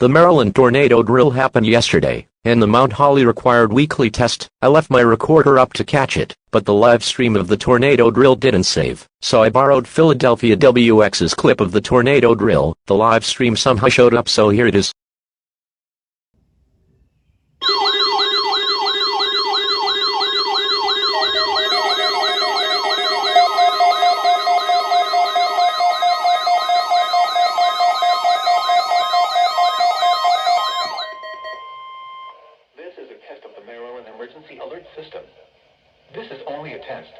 The Maryland tornado drill happened yesterday, and the Mount Holly required weekly test. I left my recorder up to catch it, but the live stream of the tornado drill didn't save, so I borrowed Philadelphia WX's clip of the tornado drill. The live stream somehow showed up, so here it is. Emergency alert system. This is only a test.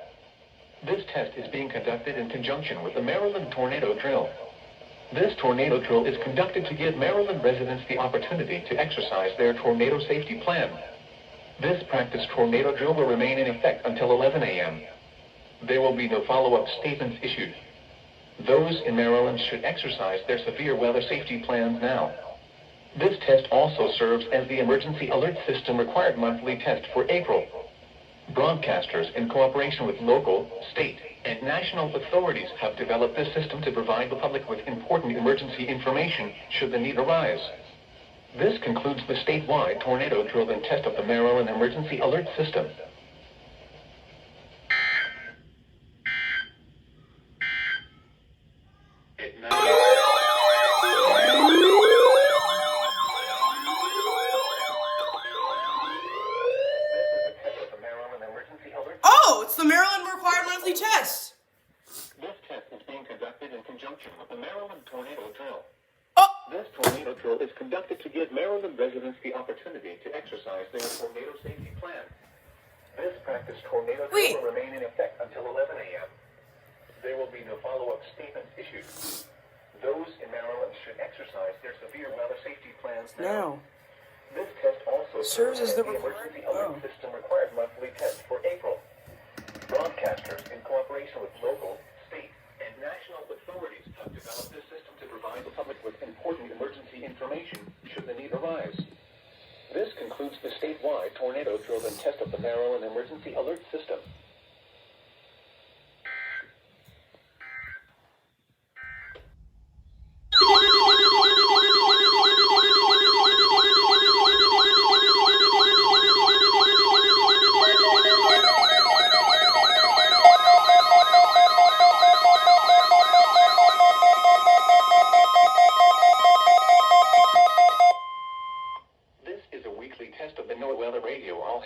This test is being conducted in conjunction with the Maryland tornado drill. This tornado drill is conducted to give Maryland residents the opportunity to exercise their tornado safety plan. This practice tornado drill will remain in effect until 11 a.m. There will be no follow-up statements issued. Those in Maryland should exercise their severe weather safety plans now. This test also serves as the emergency alert system required monthly test for April. Broadcasters, in cooperation with local, state, and national authorities, have developed this system to provide the public with important emergency information should the need arise. This concludes the statewide tornado drill and test of the Maryland emergency alert system. Oh, it's the Maryland required monthly test. This test is being conducted in conjunction with the Maryland tornado drill. Oh. This tornado drill is conducted to give Maryland residents the opportunity to exercise their tornado safety plan. This practice tornado drill will remain in effect until 11 a.m. There will be no follow-up statements issued. Those in Maryland should exercise their severe weather safety plans now. This test also serves as the emergency alert system required monthly test for April. Broadcasters, in cooperation with local, state, and national authorities, have developed this system to provide the public with important emergency information should the need arise. This concludes the statewide tornado drill and test of the Maryland emergency alert system.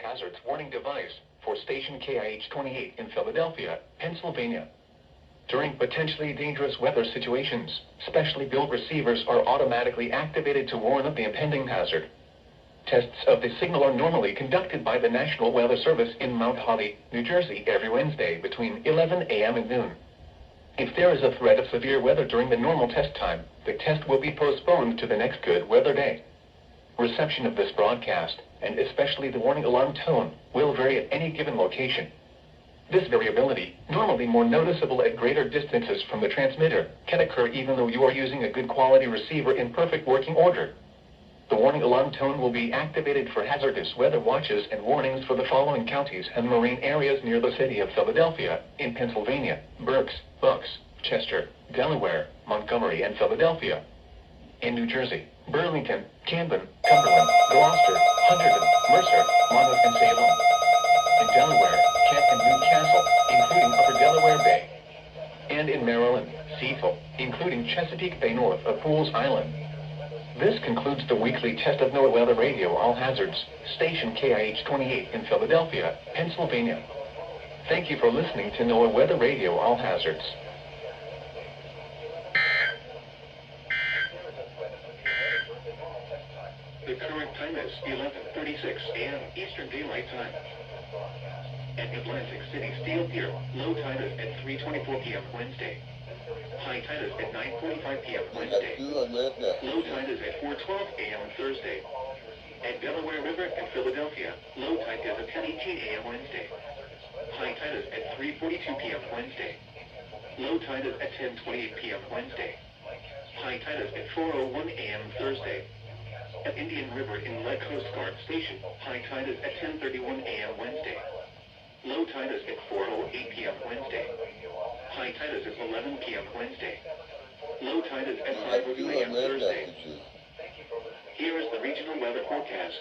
Hazards warning device for station KIH-28 in Philadelphia, Pennsylvania. During potentially dangerous weather situations, specially built receivers are automatically activated to warn of the impending hazard. Tests of the signal are normally conducted by the National Weather Service in Mount Holly, New Jersey, every Wednesday between 11 a.m. and noon. If there is a threat of severe weather during the normal test time, the test will be postponed to the next good weather day. Reception of this broadcast, and especially the warning alarm tone, will vary at any given location. This variability, normally more noticeable at greater distances from the transmitter, can occur even though you are using a good quality receiver in perfect working order. The warning alarm tone will be activated for hazardous weather watches and warnings for the following counties and marine areas near the city of Philadelphia, in Pennsylvania: Berks, Bucks, Chester, Delaware, Montgomery, and Philadelphia. In New Jersey: Burlington, Camden, Cumberland, Gloucester, Hunterdon, Mercer, Monmouth, and Salem. In Delaware: Kent and Newcastle, including Upper Delaware Bay. And in Maryland: Cecil, including Chesapeake Bay north of Pools Island. This concludes the weekly test of NOAA Weather Radio All Hazards, station KIH-28 in Philadelphia, Pennsylvania. Thank you for listening to NOAA Weather Radio All Hazards. The current time is 11:36 a.m. Eastern Daylight Time. At Atlantic City Steel Pier, low tide is at 3:24 p.m. Wednesday. High tide is at 9:45 p.m. Wednesday. Low tide is at 4:12 a.m. Thursday. At Delaware River in Philadelphia, low tide is at 10:18 a.m. Wednesday. High tide is at 3:42 p.m. Wednesday. Low tide is at 10:28 p.m. Wednesday. High tide is at 4:01 a.m. Thursday. At Indian River in Lead Coast Guard Station, high tide is at 10:31 a.m. Wednesday. Low tide is at 4:08 p.m. Wednesday. High tide is at 11 p.m. Wednesday. Low tide is at 5:02 a.m. Thursday. Thank you for listening. Here is the regional weather forecast.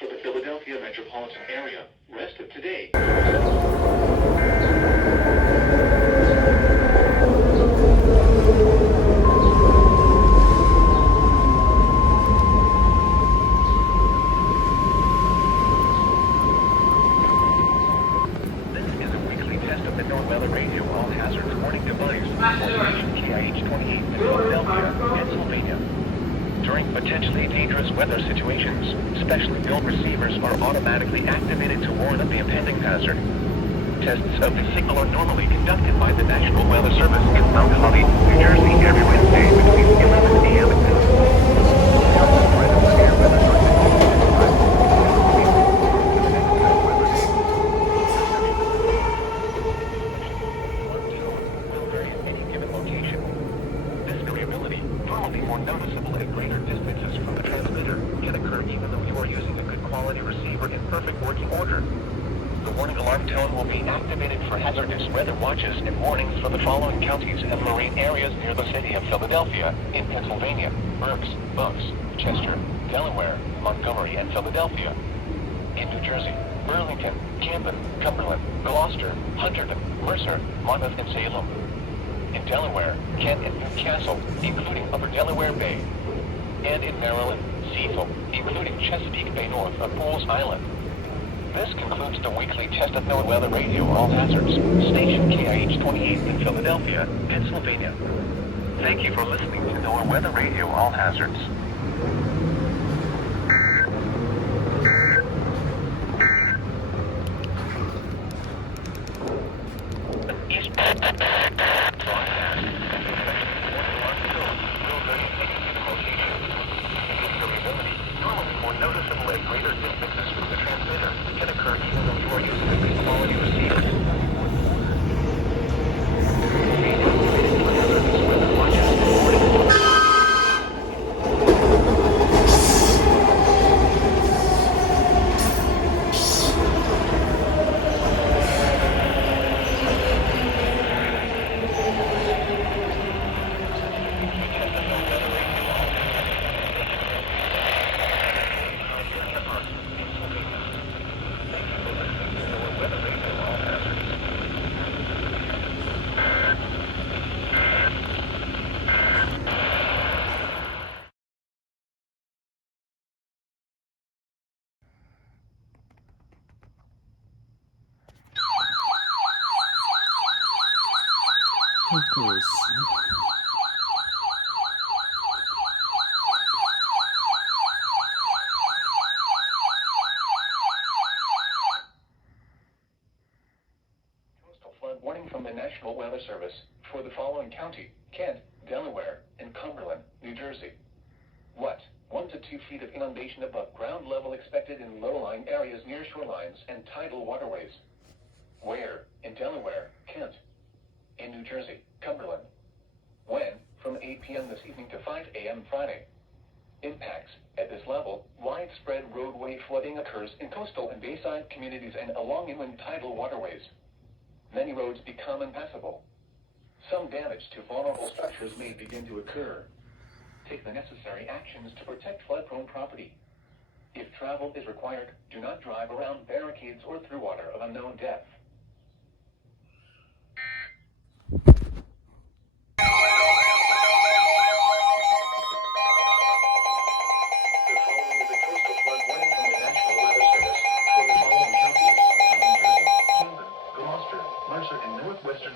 For the Philadelphia metropolitan area, rest of today. This is a weekly test of the NOAA Weather Radio All Hazards Warning Device for station KIH 28 in Philadelphia, Pennsylvania. During potentially dangerous weather situations, specially built receivers are automatically activated to warn of the impending hazard. Tests of the signal are normally conducted by the National Weather Service in Mount Holly, New Jersey, every Wednesday between 11 a.m. and noon. Will vary at any given location. This variability, normally more noticeable at greater distances from the transmitter, can occur even though you are using a good quality receiver in perfect working order. The warning alarm tone will be activated for hazardous weather watches and warnings for the following counties and marine areas near the city of Philadelphia, in Pennsylvania: Berks, Bucks, Chester, Delaware, Montgomery, and Philadelphia. In New Jersey: Burlington, Camden, Cumberland, Gloucester, Hunterdon, Mercer, Monmouth, and Salem. In Delaware: Kent and Newcastle, including Upper Delaware Bay. And in Maryland: Cecil, including Chesapeake Bay north of Pools Island. This concludes the weekly test of NOAA Weather Radio All Hazards, station KIH 28 in Philadelphia, Pennsylvania. Thank you for listening to NOAA Weather Radio All Hazards. Normally more noticeable at greater distances from the transmitter, can occur even though you are using a good quality receiver. Of course. Coastal flood warning from the National Weather Service for the following county: Kent, Delaware, and Cumberland, New Jersey. What? 1 to 2 feet of inundation above ground level expected in low-lying areas near shorelines and tidal waterways. Where? In Delaware, Kent. In New Jersey, Cumberland. When? From 8 p.m. this evening to 5 a.m. Friday. Impacts: at this level, widespread roadway flooding occurs in coastal and bayside communities and along inland tidal waterways. Many roads become impassable. Some damage to vulnerable structures may begin to occur. Take the necessary actions to protect flood-prone property. If travel is required, do not drive around barricades or through water of unknown depth.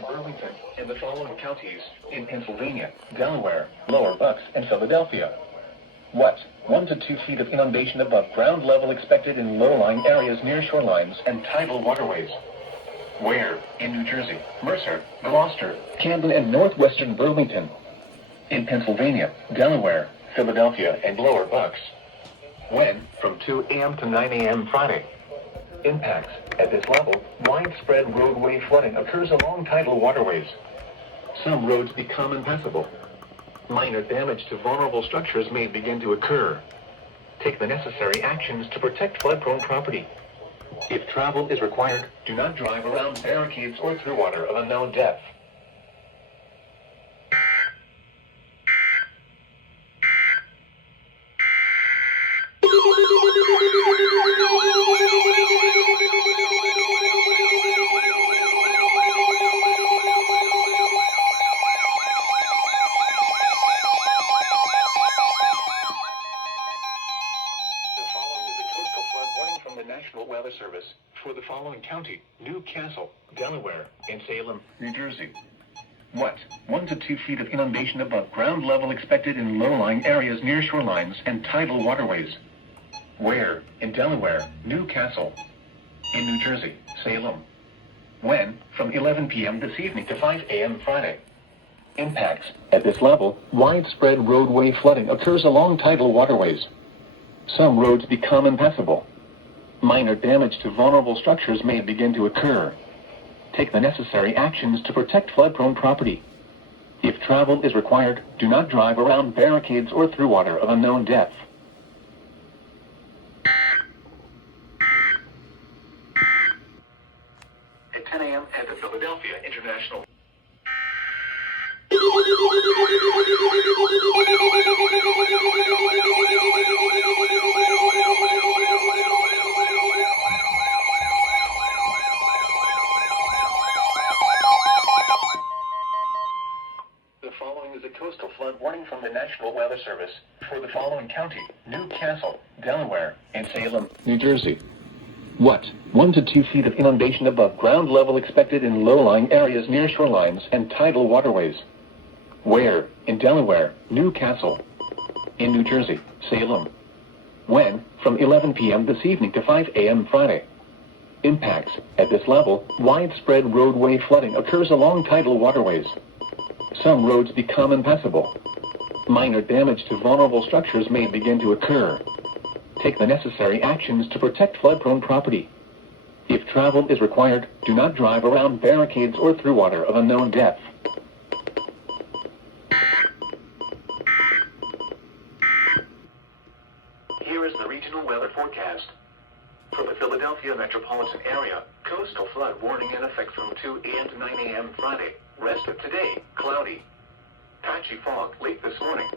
Burlington, and the following counties in Pennsylvania, Delaware, Lower Bucks, and Philadelphia. What? 1 to 2 feet of inundation above ground level expected in low-lying areas near shorelines and tidal waterways. Where? In New Jersey, Mercer, Gloucester, Camden, and northwestern Burlington. In Pennsylvania, Delaware, Philadelphia, and Lower Bucks. When? From 2 a.m. to 9 a.m. Friday. Impacts: at this level, widespread roadway flooding occurs along tidal waterways. Some roads become impassable. Minor damage to vulnerable structures may begin to occur. Take the necessary actions to protect flood-prone property. If travel is required, do not drive around barricades or through water of unknown depth. the National Weather Service for the following county: Newcastle, Delaware, and Salem, New Jersey. What? 1 to 2 feet of inundation above ground level expected in low-lying areas near shorelines and tidal waterways. Where? In Delaware, Newcastle. In New Jersey, Salem. When? From 11 p.m. this evening to 5 a.m. Friday. Impacts. At this level, widespread roadway flooding occurs along tidal waterways. Some roads become impassable. Minor damage to vulnerable structures may begin to occur. Take the necessary actions to protect flood-prone property. If travel is required, do not drive around barricades or through water of unknown depth. At 10 a.m. at the Philadelphia International. The following is a coastal flood warning from the National Weather Service for the following county: Newcastle, Delaware, and Salem, New Jersey. What? 1 to 2 feet of inundation above ground level expected in low-lying areas near shorelines and tidal waterways. Where? In Delaware, Newcastle. In New Jersey, Salem. When? From 11 p.m. this evening to 5 a.m. Friday. Impacts. At this level, widespread roadway flooding occurs along tidal waterways. Some roads become impassable. Minor damage to vulnerable structures may begin to occur. Take the necessary actions to protect flood-prone property. If travel is required, do not drive around barricades or through water of unknown depth. Here is the regional weather forecast. For the Philadelphia metropolitan area, coastal flood warning in effect from 2 a.m. to 9 a.m. Friday. Rest of today, cloudy. Patchy fog late this morning.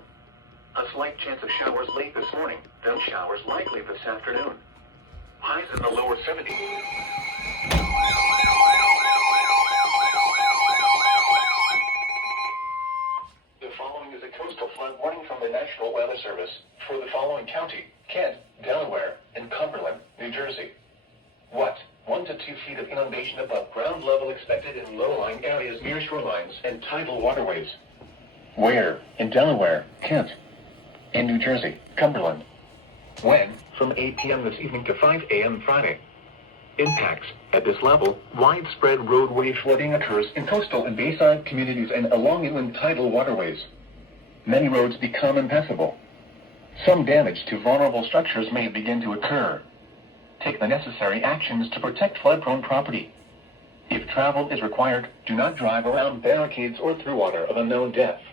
A slight chance of showers late this morning, then showers likely this afternoon. Highs in the lower 70s. The following is a coastal flood warning from the National Weather Service for the following county: Kent, Delaware, and Cumberland, New Jersey. What? 1 to 2 feet of inundation above ground level expected in low-lying areas near shorelines and tidal waterways. Where? In Delaware, Kent. In New Jersey, Cumberland. When? From 8 p.m. this evening to 5 a.m. Friday. Impacts. At this level, widespread roadway flooding occurs in coastal and bayside communities and along inland tidal waterways. Many roads become impassable. Some damage to vulnerable structures may begin to occur. Take the necessary actions to protect flood-prone property. If travel is required, do not drive around barricades or through water of unknown depth.